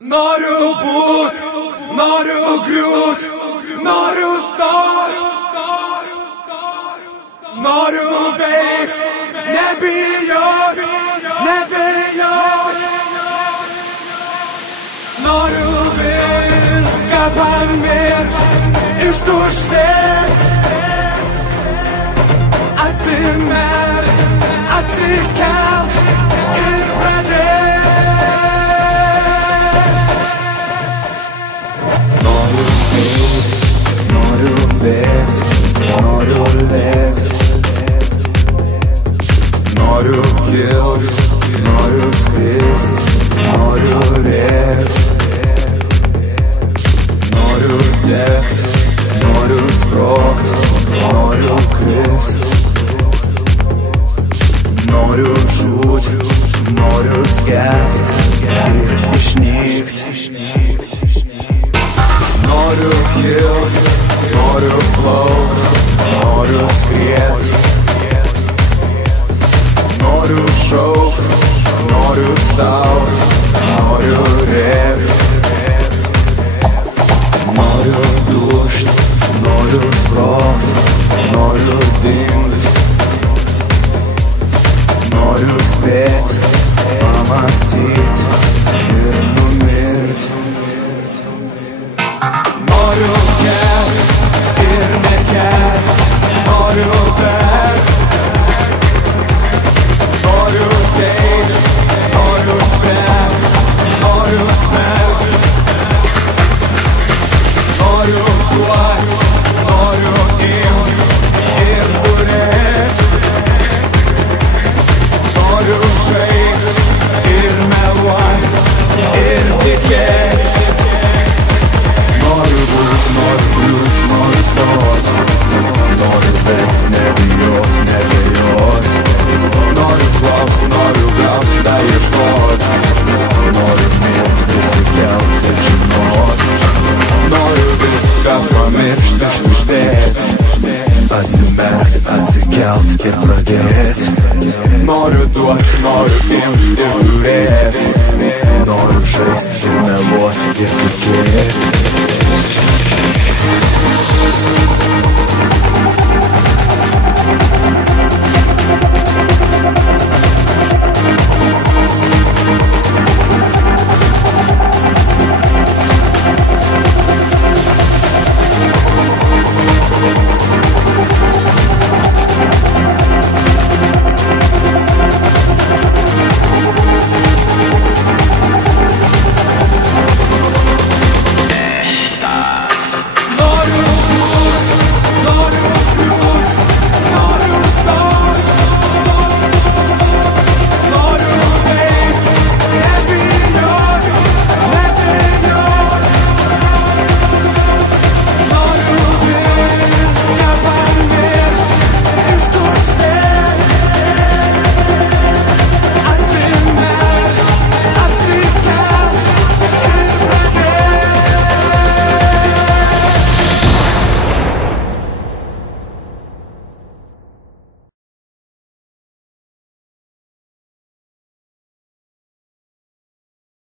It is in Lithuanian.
Noriu būt, noriu griūt, noriu stot, noriu veikt, nebijot, nebijot. Noriu viską pamiršt, ištuštėt, atsimerkt, atsikelt ir pradėt. Noriu bėgt, noriu lėkt, noriu kilt, noriu skrist, noriu rėkt, noriu degt, noriu sprogt, noriu krist, noriu žūt, noriu skęst ir išnykt. Noriu kilt, noriu plaukt, noriu skriet, noriu šaukt, noriu staut, noriu rėkt, noriu dušt, noriu sprogt, noriu dingt, noriu spėt, pamatyt ir numirt. Noriu kęst ir nekęst, noriu verkt, noriu teikt, noriu spręst, noriu smerkt, noriu duot, noriu imt ir turėt, noriu žaist ir meluot ir tikėt. Noriu būt, noriu griūt, noriu stot, noriu veikt, nebijot, nebijot, noriu klaust, noriu gaut, tai ieškot, noriu mirt, prisikelt ir žinot, noriu viską pamiršt, ištuštėt, atsimerkt, atsikelt ir pradėt. Noriu duot, noriu imt ir turėt, noriu žaist ir meluot ir tikėt.